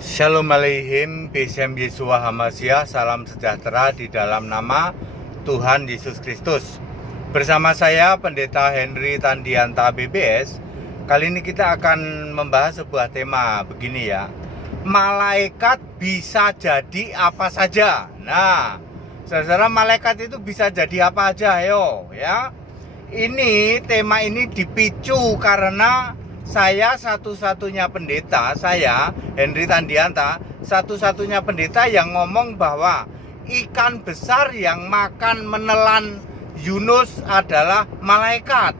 Shalom Aleihim, Besem Yesua Hamasya, salam sejahtera di dalam nama Tuhan Yesus Kristus. Bersama saya Pendeta Henry Tandianta BBS. Kali ini kita akan membahas sebuah tema begini ya. Malaikat bisa jadi apa saja. Nah, saudara, malaikat itu bisa jadi apa aja, ayo ya. Tema ini dipicu karena saya satu-satunya pendeta, saya Henry Tandianta, satu-satunya pendeta yang ngomong bahwa ikan besar yang makan menelan Yunus adalah malaikat.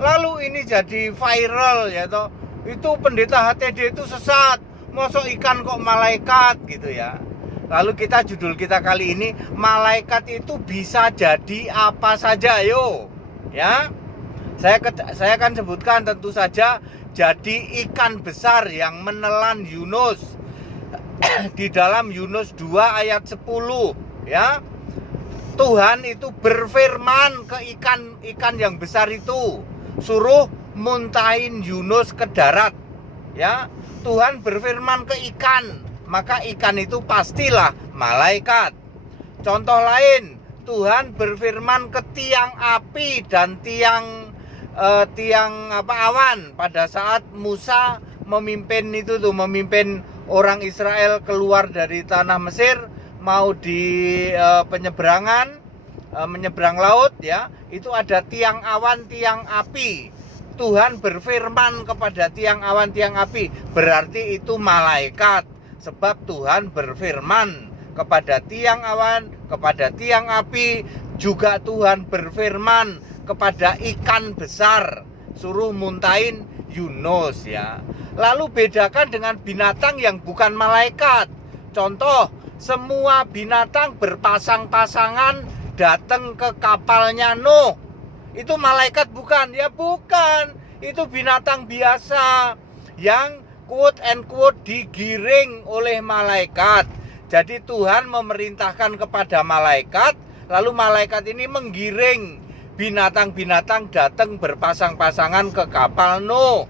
Lalu ini jadi viral ya toh. Itu pendeta HTD itu sesat. Mosok ikan kok malaikat gitu ya. Lalu judul kita kali ini, malaikat itu bisa jadi apa saja, yo. Ya. Saya akan sebutkan tentu saja jadi ikan besar yang menelan Yunus di dalam Yunus 2 ayat 10 ya. Tuhan itu berfirman ke ikan yang besar itu, suruh muntahin Yunus ke darat ya. Tuhan berfirman ke ikan, maka ikan itu pastilah malaikat. Contoh lain, Tuhan berfirman ke tiang api dan tiang awan pada saat Musa memimpin memimpin orang Israel keluar dari tanah Mesir, mau di menyeberang laut ya. Itu ada tiang awan, tiang api. Tuhan berfirman kepada tiang awan, tiang api, berarti itu malaikat, sebab Tuhan berfirman kepada tiang awan, kepada tiang api. Juga Tuhan berfirman kepada ikan besar, suruh muntahin Yunus ya. Lalu bedakan dengan binatang yang bukan malaikat. Contoh, semua binatang berpasang-pasangan datang ke kapalnya Nuh. Itu malaikat bukan? Ya bukan. Itu binatang biasa yang quote and quote digiring oleh malaikat. Jadi Tuhan memerintahkan kepada malaikat, lalu malaikat ini menggiring binatang-binatang datang berpasang-pasangan ke kapal Nuh.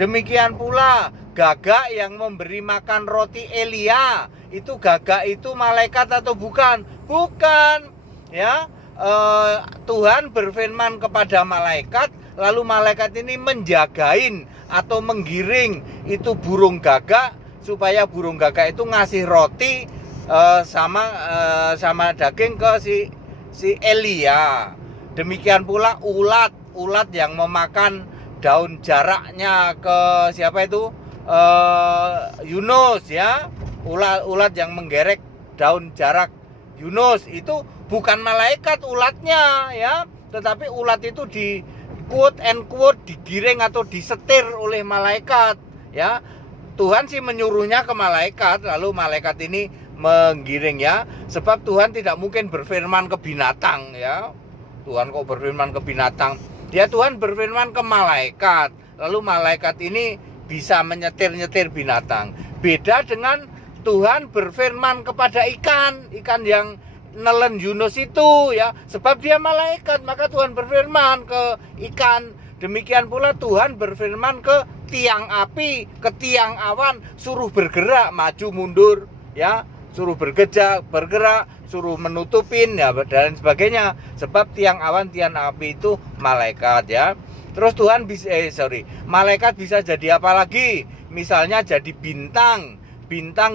Demikian pula gagak yang memberi makan roti Elia. Itu gagak itu malaikat atau bukan? Bukan ya. Tuhan berfirman kepada malaikat, lalu malaikat ini menjagain atau menggiring itu burung gagak, supaya burung gagak itu ngasih roti sama daging ke si Elia. Demikian pula ulat yang memakan daun jaraknya ke siapa itu? Yunus ya. Ulat yang menggerek daun jarak Yunus itu bukan malaikat ulatnya ya, tetapi ulat itu di quote and quote digiring atau disetir oleh malaikat ya. Tuhan sih menyuruhnya ke malaikat, lalu malaikat ini menggiring ya. Sebab Tuhan tidak mungkin berfirman ke binatang ya. Tuhan kok berfirman ke binatang? Ya Tuhan berfirman ke malaikat. Lalu malaikat ini bisa menyetir-nyetir binatang. Beda dengan Tuhan berfirman kepada ikan yang nelen Yunus itu ya. Sebab dia malaikat, maka Tuhan berfirman ke ikan. Demikian pula Tuhan berfirman ke tiang api, ke tiang awan, suruh bergerak, maju mundur ya. Suruh bergerak, suruh menutupin ya dan sebagainya. Sebab tiang awan, tiang api itu malaikat ya. Terus malaikat bisa jadi apa lagi? Misalnya jadi bintang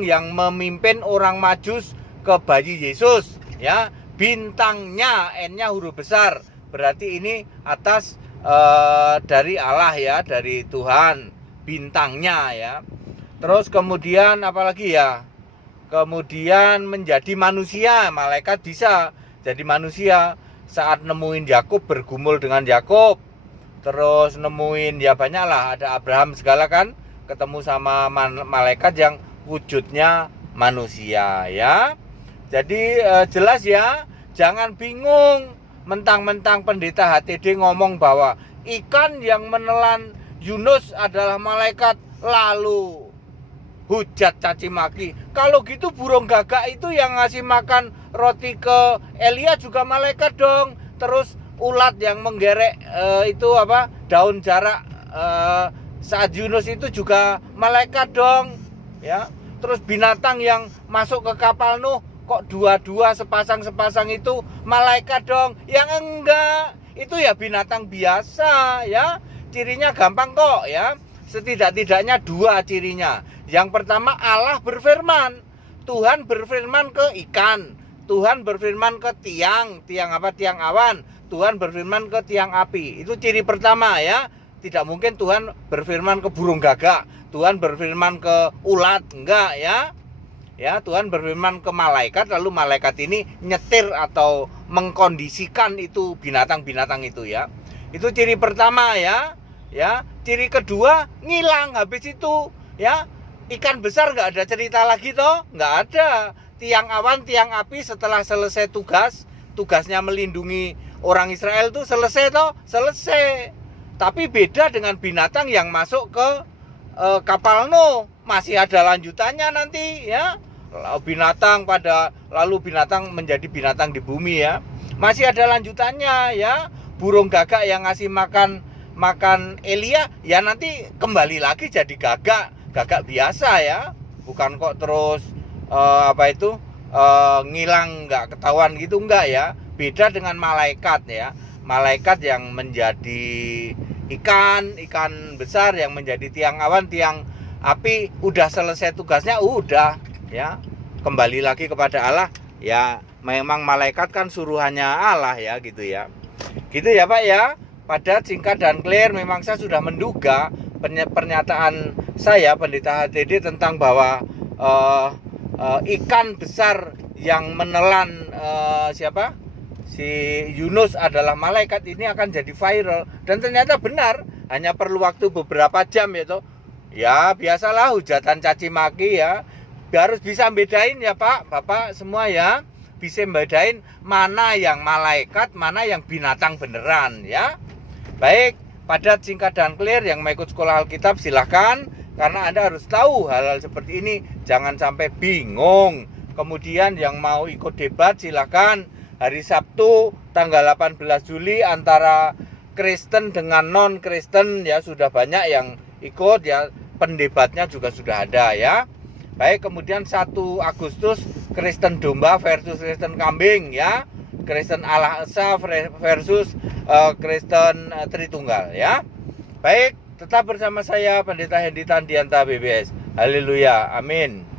yang memimpin orang Majus ke bayi Yesus ya. Bintangnya, N-nya huruf besar, berarti ini atas dari Allah ya, dari Tuhan, bintangnya ya. Terus kemudian apa lagi ya? Kemudian menjadi manusia, malaikat bisa jadi manusia saat nemuin Yakub, bergumul dengan Yakub. Terus nemuin ya banyak lah, ada Abraham segala kan, ketemu sama malaikat yang wujudnya manusia ya. Jadi jelas ya, jangan bingung mentang-mentang pendeta HTD ngomong bahwa ikan yang menelan Yunus adalah malaikat, lalu hujat caci maki. Kalau gitu burung gagak itu yang ngasih makan roti ke Elia juga malaikat dong. Terus ulat yang menggerek daun jarak saat Yunus itu juga malaikat dong ya. Terus binatang yang masuk ke kapal Nuh kok dua-dua sepasang-sepasang itu malaikat dong? Yang enggak, itu ya binatang biasa ya. Cirinya gampang kok ya. Setidak-tidaknya dua cirinya. Yang pertama, Allah berfirman. Tuhan berfirman ke ikan. Tuhan berfirman ke tiang apa? Tiang awan. Tuhan berfirman ke tiang api. Itu ciri pertama ya. Tidak mungkin Tuhan berfirman ke burung gagak. Tuhan berfirman ke ulat, enggak ya. Ya, Tuhan berfirman ke malaikat, lalu malaikat ini nyetir atau mengkondisikan itu binatang-binatang itu ya. Itu ciri pertama ya. Ya, ciri kedua ngilang habis itu ya. Ikan besar nggak ada cerita lagi toh, nggak ada. Tiang awan, tiang api setelah selesai tugasnya melindungi orang Israel tuh selesai toh, selesai. Tapi beda dengan binatang yang masuk ke kapal Nuh, masih ada lanjutannya nanti ya. Lalu binatang menjadi binatang di bumi ya. Masih ada lanjutannya ya. Burung gagak yang ngasih makan Elia ya nanti kembali lagi jadi gagak biasa ya, bukan kok terus ngilang nggak ketahuan gitu, enggak ya. Beda dengan malaikat ya, malaikat yang menjadi ikan besar, yang menjadi tiang awan, tiang api, udah selesai tugasnya udah ya, kembali lagi kepada Allah ya. Memang malaikat kan suruhannya Allah ya, gitu ya Pak ya. Padat, singkat, dan clear. Memang saya sudah menduga pernyataan saya, Pendeta HTD, tentang bahwa ikan besar yang menelan si Yunus adalah malaikat ini akan jadi viral. Dan ternyata benar, hanya perlu waktu beberapa jam ya, biasalah hujatan caci maki ya. Harus bisa bedain ya Pak, Bapak semua ya, bisa bedain mana yang malaikat, mana yang binatang beneran ya. Baik, padat, singkat, dan clear. Yang mau ikut sekolah Alkitab silahkan, karena Anda harus tahu hal-hal seperti ini, jangan sampai bingung. Kemudian yang mau ikut debat silahkan, hari Sabtu tanggal 18 Juli antara Kristen dengan non-Kristen ya, sudah banyak yang ikut ya, pendebatnya juga sudah ada ya. Baik, kemudian 1 Agustus Kristen domba versus Kristen kambing ya. Kristen Allah Esa versus Kristen Tritunggal ya. Baik, tetap bersama saya Pendeta Hendy Tandianta BBS. Haleluya, amin.